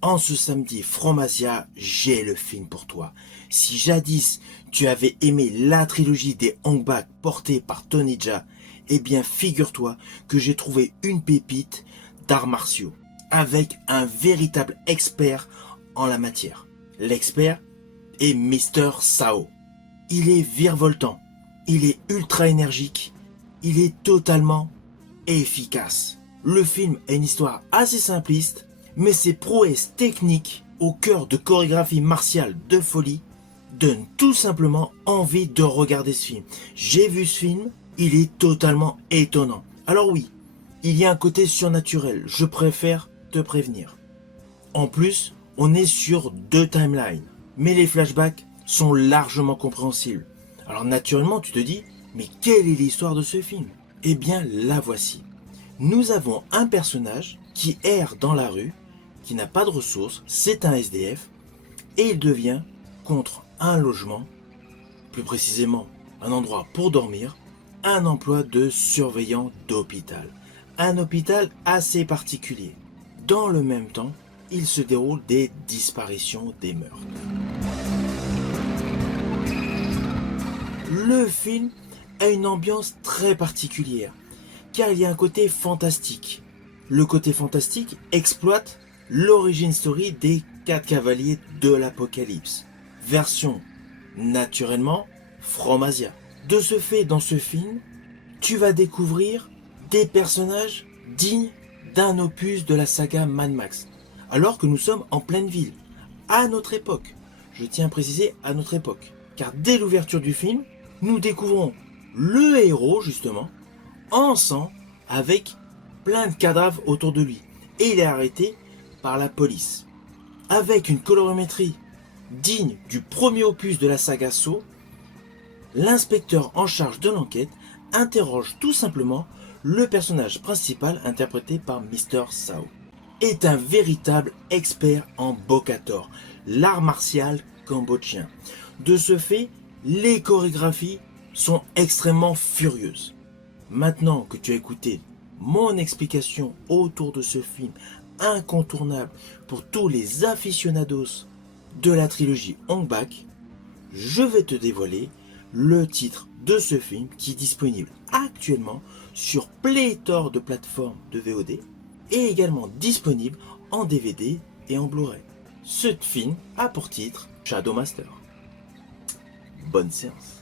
En ce samedi Fromasia, j'ai le film pour toi. Si jadis tu avais aimé la trilogie des Hong Bak portée par Tony Jaa, eh bien figure-toi que j'ai trouvé une pépite d'arts martiaux avec un véritable expert en la matière. L'expert est Mister Sao. Il est virevoltant, il est ultra énergique, il est totalement efficace. Le film a une histoire assez simpliste, mais ses prouesses techniques au cœur de chorégraphie martiale de folie donnent tout simplement envie de regarder ce film. J'ai vu ce film, il est totalement étonnant. Alors oui, il y a un côté surnaturel, je préfère te prévenir. En plus, on est sur deux timelines, mais les flashbacks sont largement compréhensibles. Alors naturellement, tu te dis, mais quelle est l'histoire de ce film? Eh bien, la voici. Nous avons un personnage qui erre dans la rue, qui n'a pas de ressources, c'est un SDF, et il devient, contre un logement, plus précisément un endroit pour dormir, un emploi de surveillant d'hôpital. Un hôpital assez particulier. Dans le même temps, il se déroule des disparitions, des meurtres. Le film a une ambiance très particulière, car il y a un côté fantastique. Le côté fantastique exploite l'origin story des 4 cavaliers de l'Apocalypse. Version, naturellement, Fromasia. De ce fait, dans ce film, tu vas découvrir des personnages dignes d'un opus de la saga Mad Max, alors que nous sommes en pleine ville, à notre époque. Je tiens à préciser à notre époque, car dès l'ouverture du film, nous découvrons le héros, justement, en sang, avec plein de cadavres autour de lui. Et il est arrêté par la police. Avec une colorimétrie digne du premier opus de la saga Saw, l'inspecteur en charge de l'enquête interroge tout simplement le personnage principal interprété par Mister Sao. Est un véritable expert en Bokator, l'art martial cambodgien. De ce fait, les chorégraphies sont extrêmement furieuses. Maintenant que tu as écouté mon explication autour de ce film incontournable pour tous les aficionados de la trilogie Hong Bak, je vais te dévoiler le titre de ce film qui est disponible actuellement sur pléthore de plateformes de VOD et également disponible en DVD et en Blu-ray. Ce film a pour titre Shadow Master. Bonne séance.